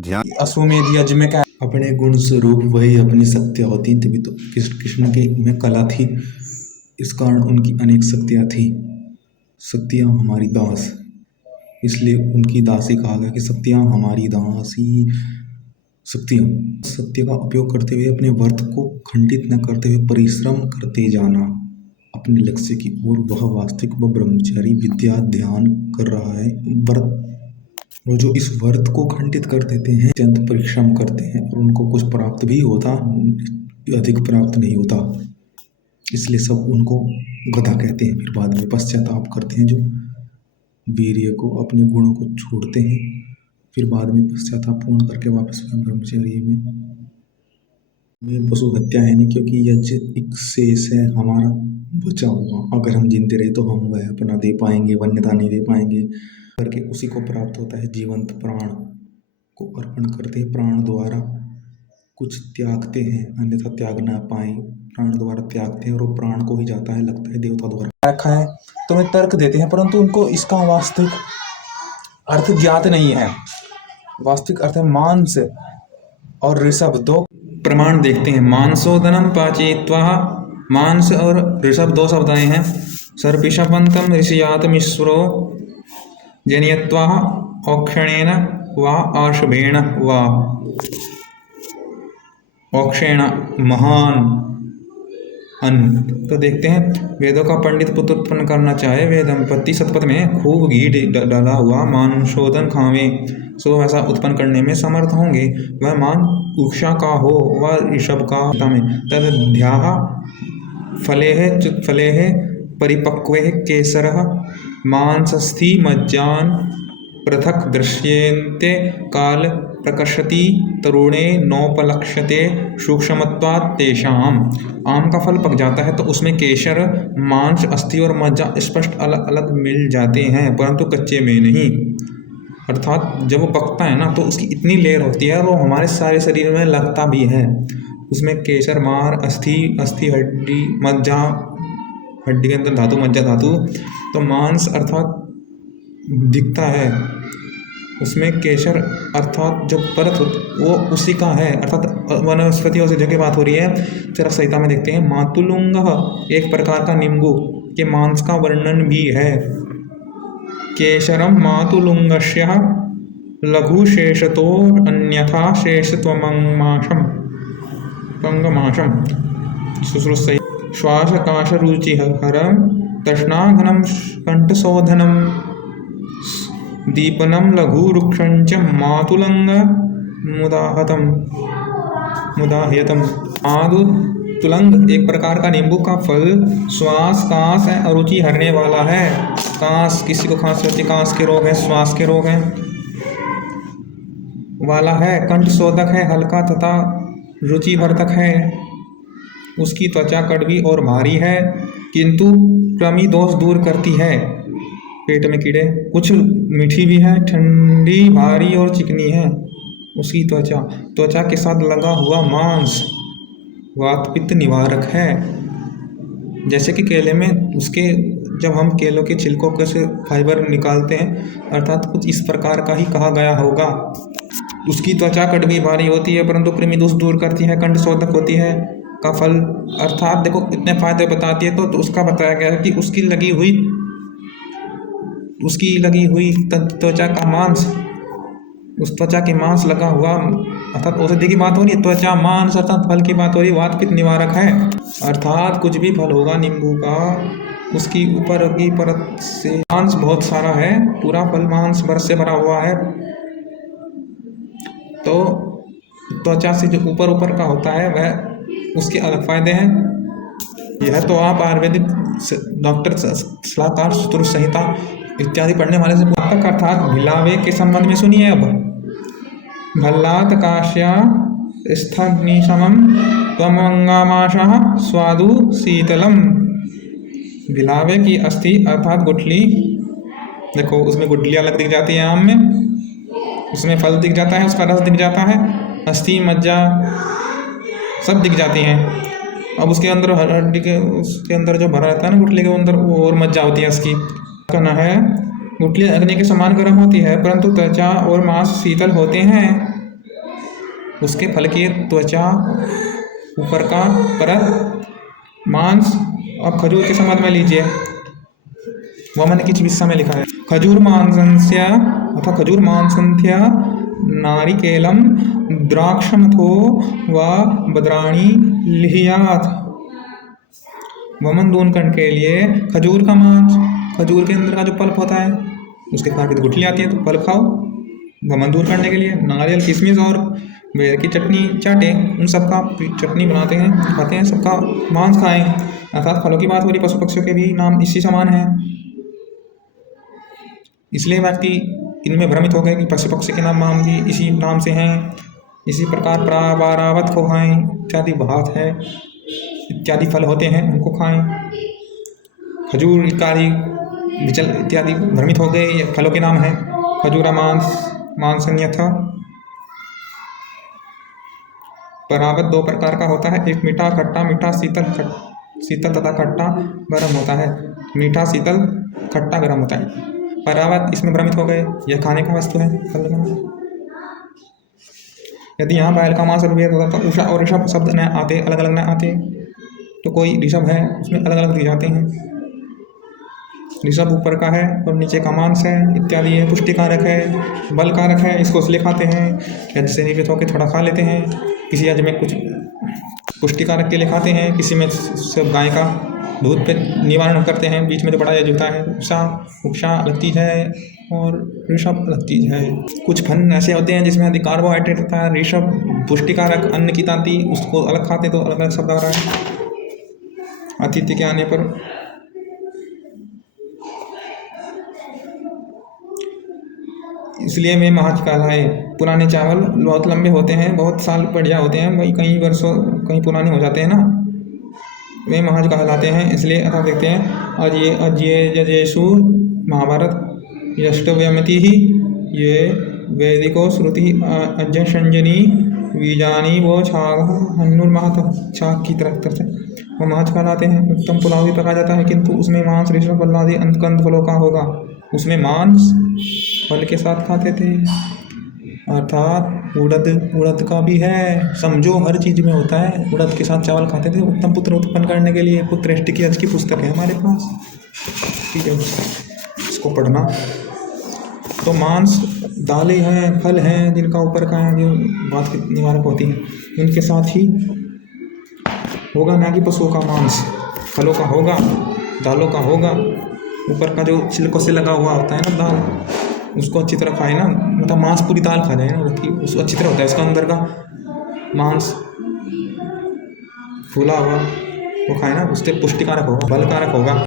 ध्यान अश्वमेध यज्ञ में क्या अपने गुण स्वरूप वही अपनी शक्तियाँ होती, तभी तो कृष्ण के में कला थी, इस कारण उनकी अनेक शक्तियाँ थी। शक्तियाँ हमारी दास, इसलिए उनकी दासी कहा गया कि शक्तियाँ हमारी दासी। शक्तियाँ सत्य का उपयोग करते हुए अपने वर्त को खंडित न करते हुए परिश्रम करते जाना अपने लक्ष्य की ओर। वह वास्तविक व ब्रह्मचारी विद्या ध्यान कर रहा है। व्रत और जो इस व्रत को खंडित कर देते हैं अत्यंत परिश्रम करते हैं और उनको कुछ प्राप्त भी होता, अधिक प्राप्त नहीं होता, इसलिए सब उनको गधा कहते हैं। फिर बाद में पश्चाताप करते हैं, जो वीर्य को अपने गुणों को छोड़ते हैं, फिर बाद में पश्चाताप पूर्ण करके वापस ब्रह्मचर्य में पशु हत्या है नहीं, क्योंकि यज्ञ एक शेष है हमारा बचा हुआ। अगर हम जिंदे रहे तो हम वह अपना दे पाएंगे, वन्यता नहीं दे पाएंगे करके उसी को प्राप्त होता है। जीवंत प्राण को अर्पण करते हैं, प्राण द्वारा कुछ त्यागते हैं, अन्यथा त्याग ना पाए, प्राण द्वारा त्यागते हैं और वो प्राण को ही जाता है, लगता है देवता द्वारा रखा है। तो वे तर्क देते हैं, परंतु उनको इसका वास्तविक अर्थ ज्ञात नहीं है। वास्तविक अर्थ है मांस और ऋषभ, दो प्रमाण देखते हैं। मांसोदनम पाचयित्वा, मांस और ऋषभ दो शब्द आए हैं। सर्पिषपंतम ऋषियात मिश्रो जनियत्वा औक्षणेन वा आशुभेण वा। औक्षेण महान अन्न। तो देखते हैं, वेदों का पंडित पुत्र उत्पन्न करना चाहे, वे दंपति सतपथ में खूब घी डाला हुआ मांसोदन खावे, सो वैसा उत्पन्न करने में समर्थ होंगे। वह मान उक्षा का हो व ऋषभ का में तद्ध्याः फलेः च्युतफलेः परिपक्वे केसरः मांसस्थि मज्जान पृथक् दृश्येन्ते काल प्रकर्षति तरुणे नोपलक्ष्यते सूक्ष्मत्वात् तेषाम्। आम का फल पक जाता है तो उसमें केसर, मांस, अस्थि और मज्जा स्पष्ट अलग अलग मिल जाते हैं, परंतु कच्चे में नहीं। अर्थात जब वो पकता है ना तो उसकी इतनी लेयर होती है, वो हमारे सारे शरीर में लगता भी है। उसमें केसर, मार, अस्थि हड्डी, मज्जा हड्डी के अंदर धातु, मज्जा धातु, तो मांस अर्थात दिखता है, उसमें केसर अर्थात जो परत वो उसी का है, अर्थात वनस्पति औषधि की बात हो रही है। चरक संहिता में देखते हैं, मातुलुंग एक प्रकार का नींबू के मांस का वर्णन भी है। केशरम मातुलुंगस्य लघु शेषतो अन्यथा शेषत्वमंगमाशम पंगमाशम शुश्रूषै श्वासकाश रुचिहरम तृष्णाघनम कंठशोधनम दीपनम लघु वृक्षंच मातुलंग मुदाह्यतम। मातुलंग एक प्रकार का नींबू का फल श्वास, काश है, अरुचि हरने वाला है। काश, किसी को खांसी होती, काश के रोग है, श्वास के रोग है वाला है। कंठ शोधक है, हल्का तथा रुचिवर्धक है। उसकी त्वचा कड़वी और भारी है, किंतु कृमि दोष दूर करती है। पेट में कीड़े, कुछ मीठी भी है, ठंडी, भारी और चिकनी है उसकी त्वचा के साथ लगा हुआ मांस वात पित्त निवारक है। जैसे कि केले में उसके, जब हम केलों के छिलकों के से फाइबर निकालते हैं, अर्थात कुछ इस प्रकार का ही कहा गया होगा। उसकी त्वचा कड़वी भारी होती है, परंतु कृमि दोष दूर करती है, कंठ शोधक होती है। का फल अर्थात देखो इतने फायदे बताती है, तो उसका बताया गया है कि उसकी लगी हुई त्वचा का मांस, उस त्वचा के मांस लगा हुआ, अर्थात औषधि की बात हो रही है, त्वचा मांस अर्थात फल की बात हो रही है, वात पित्त निवारक है। अर्थात कुछ भी फल होगा नींबू का, उसकी ऊपर की परत से मांस बहुत सारा है, पूरा फल मांस भर से भरा हुआ है, तो त्वचा से जो ऊपर का होता है वह उसके अलग फायदे हैं। यह तो आप आयुर्वेदिक डॉक्टर सलाहकार चतुर्थ संहिता इत्यादि पढ़ने वाले से पुस्तक अर्थात भिलावे के संबंध में सुनिए। अब भल्लात काश्या स्थग्निशमम त्वमंगामाशः स्वादु शीतलम। भिलावे की अस्थि अर्थात गुठली, देखो उसमें गुठलियाँ अलग दिख जाती हैं आम में, उसमें फल दिख जाता है, उसका रस दिख जाता है, अस्थि मज्जा सब दिख जाती हैं। अब उसके अंदर हड्डी के उसके अंदर जो भरा रहता है ना गुठली के अंदर, वो और मज्जा होती है उसकी। कहना है गुठली अग्नि के समान गर्म होती है, परंतु त्वचा और मांस शीतल होते हैं। उसके फल की त्वचा, ऊपर का परत, मांस। अब खजूर के संबंध में लीजिए, वमन की चिकित्सा में लिखा है खजूर मांसस्य अथवा खजूर मांसंथ्या नारिकेलम द्राक्षमथो व बद्राणी लिहियात। वमन दूर करने के लिए खजूर का मांस, खजूर के अंदर का जो पल्प होता है उसके खाने की गुठली आती है, तो पल्प खाओ। वमन दूर करने के लिए नारियल, किशमिश और बेर की चटनी चाटे, उन सबका चटनी बनाते हैं, खाते हैं, सबका मांस खाएं। अर्थात फलों की बात हो रही, पशु पक्षियों के भी नाम इसी समान है। इसलिए व्यक्ति इनमें भ्रमित हो गए कि पशु पक्षी के नाम भी इसी नाम से हैं। इसी प्रकार प्रावारावत को खाएं, इत्यादि बात है, इत्यादि फल होते हैं उनको खाएं। खजूर इत्यादि विचल इत्यादि भ्रमित हो गए, ये फलों के नाम हैं। खजूरा मांसन्यथा। परावत दो प्रकार का होता है, एक मीठा खट्टा। मीठा शीतल तथा खट्टा गर्म होता है। मीठा शीतल, खट्टा गर्म होता है। परावत इसमें भ्रमित हो गए, यह खाने का वस्तु है, फल का। यदि यहाँ बैल का मांस भेद होता तो उषा और ऋषभ शब्द न आते, अलग अलग न आते। तो कोई ऋषभ है उसमें अलग अलग दिए जाते हैं। ऋषभ ऊपर का है और नीचे का मांस है, इत्यादि है। पुष्टिकारक है, बलकारक है, इसको इसलिए खाते हैं या जिससे निवृत्त होकर थोड़ा खा लेते हैं। किसी आज में कुछ पुष्टिकारक के लिए खाते हैं, किसी में सब गाय का दूध पे निवारण करते हैं। बीच में जो बड़ा यज होता है उपशा अलग चीज़ है और ऋषभ अलग चीज़ है। कुछ फल ऐसे होते हैं जिसमें अधिक कार्बोहाइड्रेट होता है। ऋषभ पुष्टिकारक, अन्न की तांति, उसको अलग खाते तो अलग अलग शब्द आ रहा है। अतिथि के आने पर इसलिए वे महाज कहलाए। पुराने चावल बहुत लंबे होते हैं, बहुत साल बढ़िया होते हैं, वही कई वर्षों कहीं पुराने हो जाते हैं ना, वे महाज कहलाते हैं। इसलिए अथा देखते हैं अजयेजु महाभारत यष्टव्यमति ही ये वैदिको श्रुति अजय संजनी बीजानी वो छाग हन्नुर्महत छाग की तरह से वो महाज कहलाते हैं। उत्तम पुलाव भी पका जाता है, किंतु उसमें मांस ऋषभ बल्लादि अंतकंद फलों का होगा। उसमें मांस फल के साथ खाते थे। अर्थात उड़द का भी है, समझो हर चीज़ में होता है। उड़द के साथ चावल खाते थे उत्तम पुत्र उत्पन्न करने के लिए। पुत्रेष्टि की आज की पुस्तक है हमारे पास, ठीक है, इसको पढ़ना। तो मांस, दालें हैं, फल हैं जिनका ऊपर का है, जो बात की निवारक होती है, उनके साथ ही होगा, ना कि पशुओं का मांस। फलों का होगा, दालों का होगा। ऊपर का जो छिलकों से लगा हुआ होता है ना दाल, उसको अच्छी तरह खाए ना, मतलब मांस पूरी दाल खा जाए ना उसकी, उसको अच्छी तरह होता है। उसका अंदर का मांस फूला हुआ वो खाए ना, उससे पुष्टिकारक होगा, बलकारक होगा।